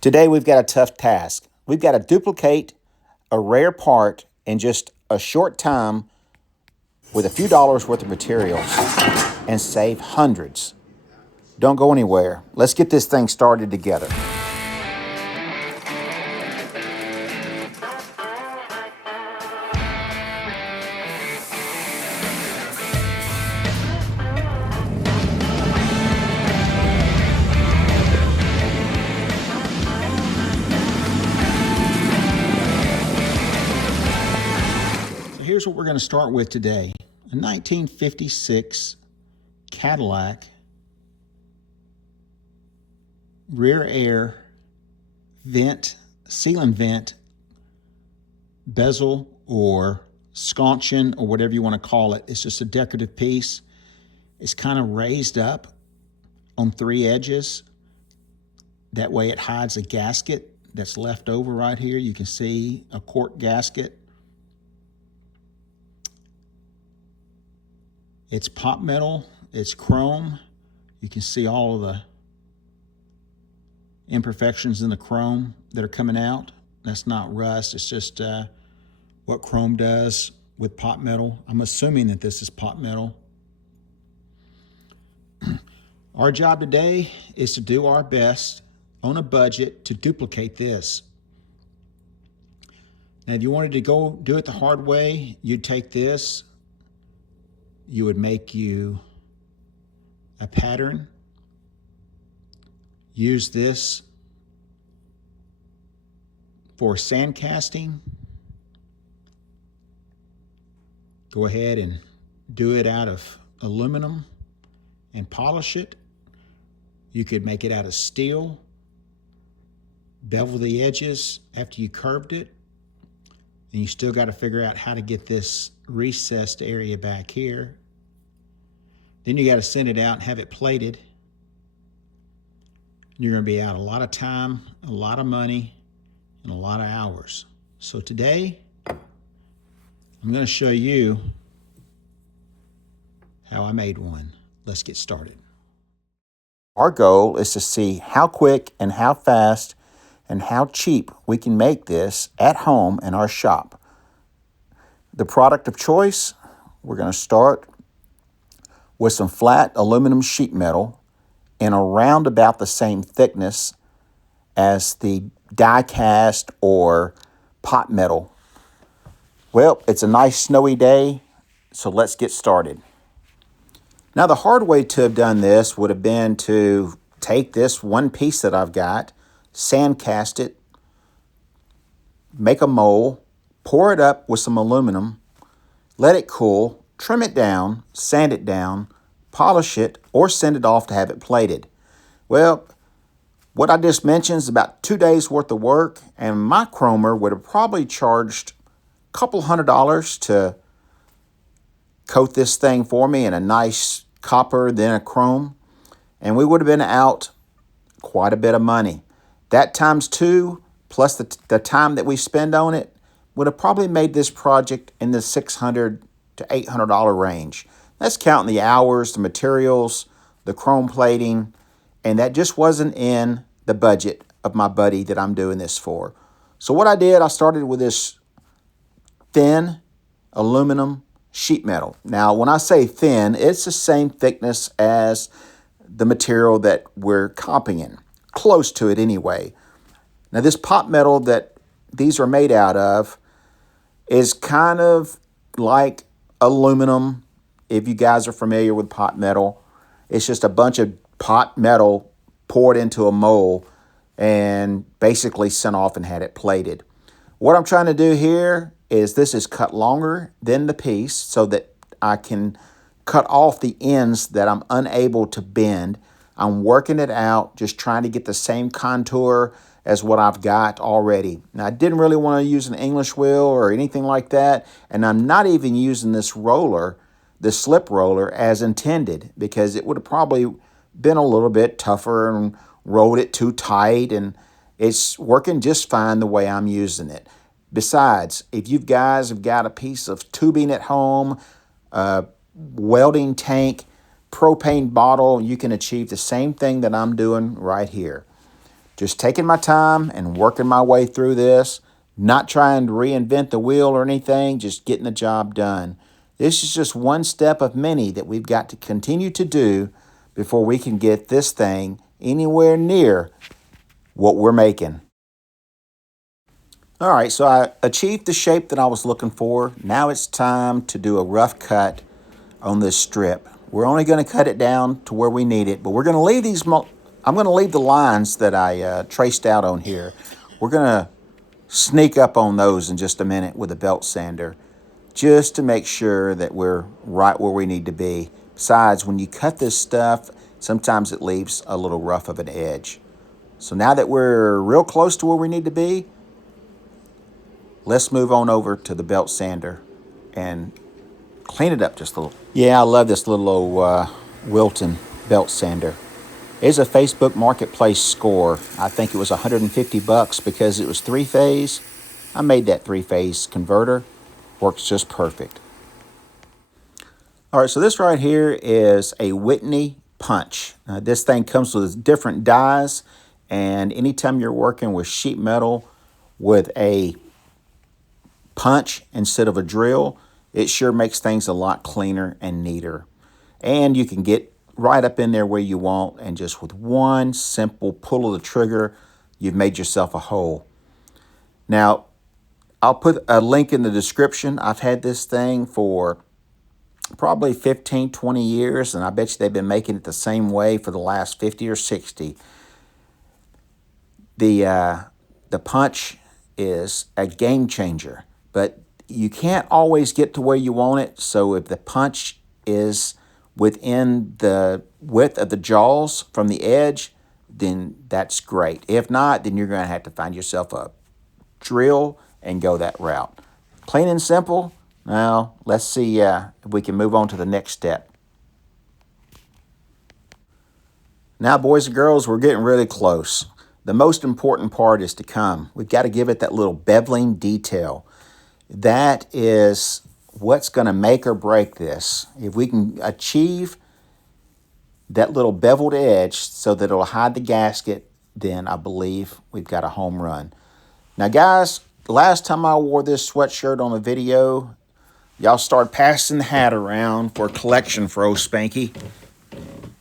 Today we've got a tough task. We've got to duplicate a rare part in just a short time with a few dollars worth of materials and save hundreds. Don't go anywhere. Let's get this thing started together. Here's what we're going to start with today. A 1956 Cadillac rear air vent, ceiling vent, bezel or sconce or whatever you want to call it. It's just a decorative piece. It's kind of raised up on three edges. That way it hides a gasket that's left over right here. You can see a cork gasket. It's pot metal, it's chrome. You can see all of the imperfections in the chrome that are coming out. That's not rust, it's just what chrome does with pot metal. I'm assuming that this is pot metal. Our job today is to do our best on a budget to duplicate this. Now, if you wanted to go do it the hard way, you'd take this, you would make you a pattern, use this for sand casting, go ahead and do it out of aluminum and polish it. You could make it out of steel, bevel the edges after you curved it, and you still got to figure out how to get this recessed area back here. Then you got to send it out and have it plated. You're going to be out a lot of time, a lot of money, and a lot of hours. So today, I'm going to show you how I made one. Let's get started. Our goal is to see how quick and how fast and how cheap we can make this at home in our shop. The product of choice, we're going to start with some flat aluminum sheet metal in around about the same thickness as the die cast or pot metal. Well, it's a nice snowy day, so let's get started. Now, the hard way to have done this would have been to take this one piece that I've got, sand cast it, make a mold, pour it up with some aluminum, let it cool, trim it down, sand it down, polish it, or send it off to have it plated. Well, what I just mentioned is about 2 days worth of work, and my chromer would have probably charged a couple $100 to coat this thing for me in a nice copper, then a chrome, and we would have been out quite a bit of money. That times two, plus the time that we spend on it, would have probably made this project in the $600 to $800 range. That's counting the hours, the materials, the chrome plating, and that just wasn't in the budget of my buddy that I'm doing this for. So what I did, I started with this thin aluminum sheet metal. Now, when I say thin, it's the same thickness as the material that we're copying, close to it anyway. Now, this pot metal that these are made out of is kind of like aluminum. If you guys are familiar with pot metal, it's just a bunch of pot metal poured into a mold and basically sent off and had it plated. What I'm trying to do here is this is cut longer than the piece so that I can cut off the ends that I'm unable to bend. I'm working it out, just trying to get the same contour as what I've got already. Now, I didn't really want to use an English wheel or anything like that, and I'm not even using this roller, the slip roller, as intended, because it would have probably been a little bit tougher and rolled it too tight, and it's working just fine the way I'm using it. Besides, if you guys have got a piece of tubing at home, a welding tank, propane bottle, you can achieve the same thing that I'm doing right here. Just taking my time and working my way through this, not trying to reinvent the wheel or anything, just getting the job done. This is just one step of many that we've got to continue to do before we can get this thing anywhere near what we're making. All right, so I achieved the shape that I was looking for. Now it's time to do a rough cut on this strip. We're only going to cut it down to where we need it, but we're going to leave these, I'm going to leave the lines that I traced out on here. We're going to sneak up on those in just a minute with a belt sander, just to make sure that we're right where we need to be. Besides, when you cut this stuff, sometimes it leaves a little rough of an edge. So now that we're real close to where we need to be, let's move on over to the belt sander and clean it up just a little. Yeah, I love this little old Wilton belt sander. It's a Facebook Marketplace score. I think it was $150 because it was three-phase. I made that three-phase converter. Works just perfect. All right, so this right here is a Whitney punch. This thing comes with different dies, and anytime you're working with sheet metal with a punch instead of a drill, it sure makes things a lot cleaner and neater. And you can get right up in there where you want, and just with one simple pull of the trigger, you've made yourself a hole. Now, I'll put a link in the description. I've had this thing for probably 15, 20 years, and I bet you they've been making it the same way for the last 50 or 60. The punch is a game changer, but you can't always get to where you want it. So if the punch is within the width of the jaws from the edge, then that's great. If not, then you're going to have to find yourself a drill and go that route. Plain and simple. Now, let's see if we can move on to the next step. Now, boys and girls, we're getting really close. The most important part is to come. We've got to give it that little beveling detail. That is what's going to make or break this. If we can achieve that little beveled edge so that it'll hide the gasket, then I believe we've got a home run. Now, guys, the last time I wore this sweatshirt on the video, y'all started passing the hat around for a collection for old Spanky,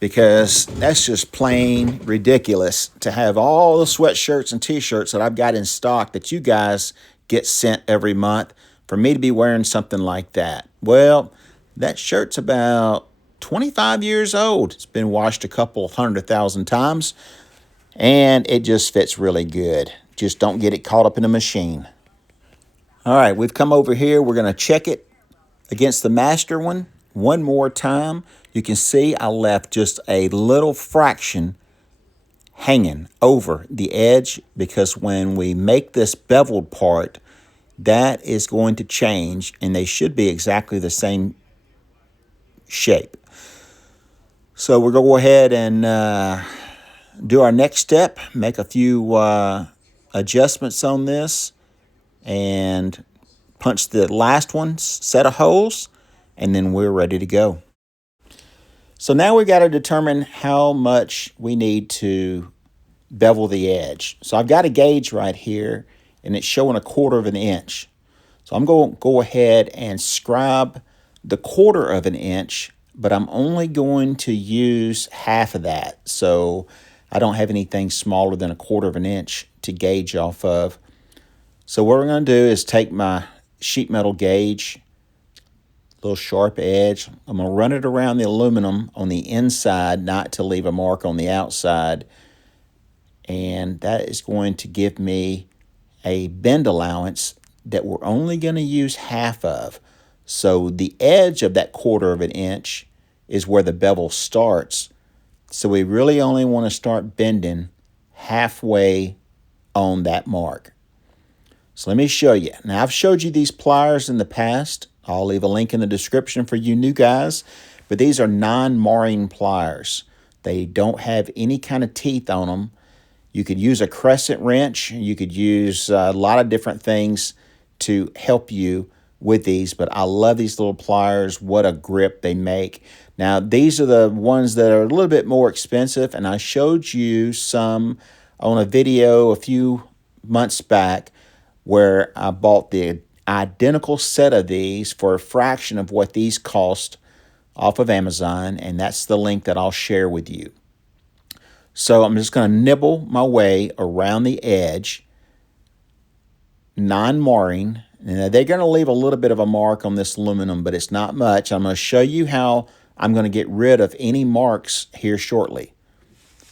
because that's just plain ridiculous to have all the sweatshirts and t-shirts that I've got in stock that you guys get sent every month, for me to be wearing something like that. Well, that shirt's about 25 years old. It's been washed a couple 100,000 times, and it just fits really good. Just don't get it caught up in a machine. All right, we've come over here. We're going to check it against the master one more time. You can see I left just a little fraction hanging over the edge, because when we make this beveled part, that is going to change, and they should be exactly the same shape. So we're going to go ahead and do our next step, make a few adjustments on this, and punch the last one, set of holes, and then we're ready to go. So now we got to determine how much we need to bevel the edge. So I've got a gauge right here, and it's showing 1/4 of an inch. So I'm going to go ahead and scribe the 1/4 of an inch, but I'm only going to use half of that. So I don't have anything smaller than 1/4 of an inch to gauge off of. So what we're going to do is take my sheet metal gauge, little sharp edge. I'm going to run it around the aluminum on the inside, not to leave a mark on the outside. And that is going to give me a bend allowance that we're only going to use half of. So the edge of that 1/4 of an inch is where the bevel starts. So we really only want to start bending halfway on that mark. So let me show you. Now, I've showed you these pliers in the past. I'll leave a link in the description for you new guys. But these are non-marring pliers. They don't have any kind of teeth on them. You could use a crescent wrench. You could use a lot of different things to help you with these. But I love these little pliers. What a grip they make. Now, these are the ones that are a little bit more expensive. And I showed you some on a video a few months back where I bought the identical set of these for a fraction of what these cost off of Amazon, and that's the link that I'll share with you. So I'm just going to nibble my way around the edge, non-marring. And they're going to leave a little bit of a mark on this aluminum, but it's not much. I'm going to show you how I'm going to get rid of any marks here shortly.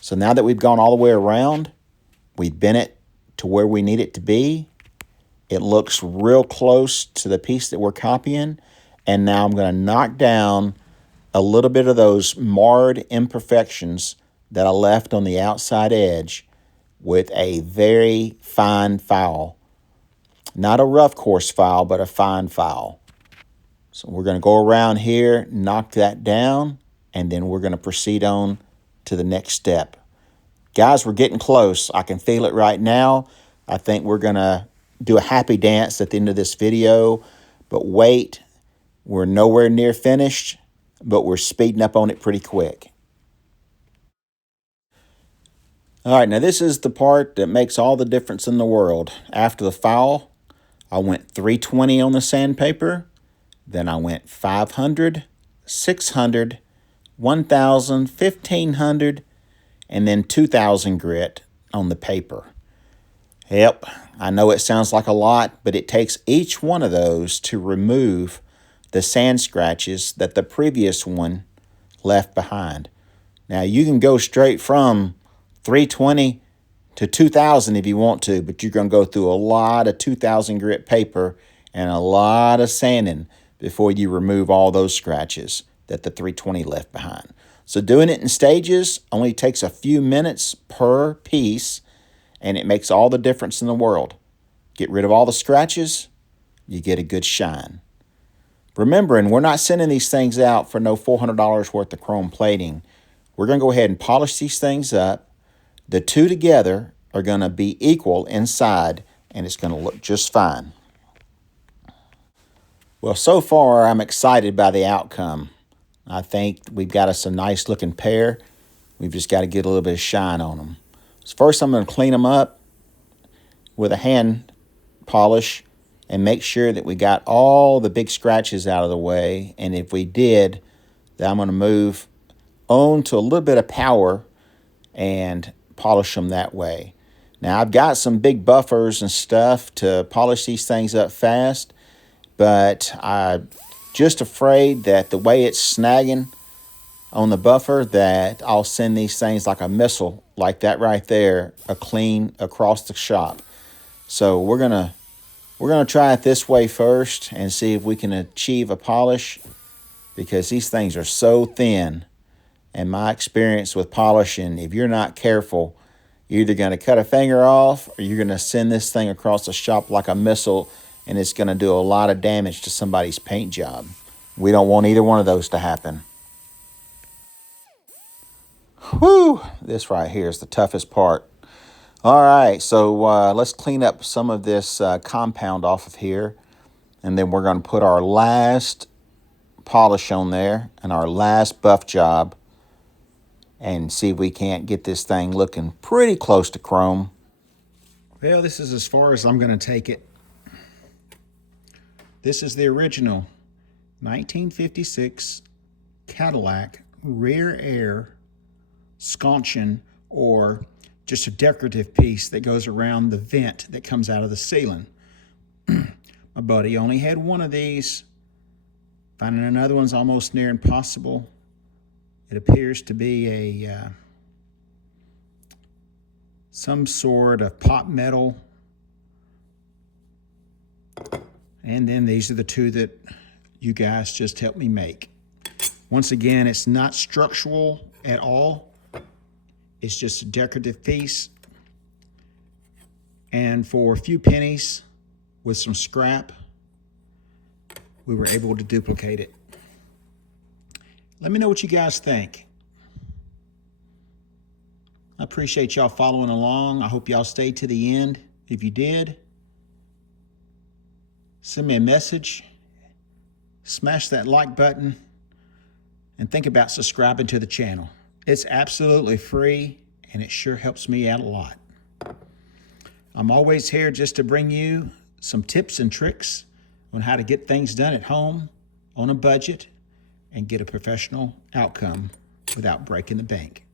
So now that we've gone all the way around, we've bent it to where we need it to be. It looks real close to the piece that we're copying. And now I'm going to knock down a little bit of those marred imperfections that I left on the outside edge with a very fine file. Not a rough coarse file, but a fine file. So we're going to go around here, knock that down, and then we're going to proceed on to the next step. Guys, we're getting close. I can feel it right now. I think we're going to do a happy dance at the end of this video. But wait, we're nowhere near finished, but we're speeding up on it pretty quick. All right, now this is the part that makes all the difference in the world. After the file, I went 320 on the sandpaper. Then I went 500, 600, 1,000, 1,500, and then 2,000 grit on the paper. Yep, I know it sounds like a lot, but it takes each one of those to remove the sand scratches that the previous one left behind. Now, you can go straight from 320 to 2,000 if you want to, but you're going to go through a lot of 2,000 grit paper and a lot of sanding before you remove all those scratches that the 320 left behind. So doing it in stages only takes a few minutes per piece, and it makes all the difference in the world. Get rid of all the scratches, you get a good shine. Remembering, we're not sending these things out for no $400 worth of chrome plating. We're going to go ahead and polish these things up. The two together are going to be equal inside, and it's going to look just fine. Well, so far, I'm excited by the outcome. I think we've got us a nice looking pair. We've just got to get a little bit of shine on them. So first, I'm going to clean them up with a hand polish and make sure that we got all the big scratches out of the way. And if we did, then I'm going to move on to a little bit of power and polish them that way. Now, I've got some big buffers and stuff to polish these things up fast, but I'm just afraid that the way it's snagging on the buffer that I'll send these things like a missile, like that right there, a clean across the shop. So we're gonna try it this way first and see if we can achieve a polish, because these things are so thin. And my experience with polishing, if you're not careful, you're either going to cut a finger off or you're going to send this thing across the shop like a missile, and it's going to do a lot of damage to somebody's paint job. We don't want either one of those to happen. Whew, this right here is the toughest part. All right, so let's clean up some of this compound off of here, and then we're going to put our last polish on there and our last buff job and see if we can't get this thing looking pretty close to chrome. Well, this is as far as I'm going to take it. This is the original 1956 Cadillac rear air sconce, or just a decorative piece that goes around the vent that comes out of the ceiling. My buddy only had one of these. Finding another one's almost near impossible. It appears to be a some sort of pop metal. And then these are the two that you guys just helped me make. Once again, it's not structural at all. It's just a decorative piece. And for a few pennies with some scrap, we were able to duplicate it. Let me know what you guys think. I appreciate y'all following along. I hope y'all stayed to the end. If you did, send me a message, smash that like button, and think about subscribing to the channel. It's absolutely free, and it sure helps me out a lot. I'm always here just to bring you some tips and tricks on how to get things done at home on a budget and get a professional outcome without breaking the bank.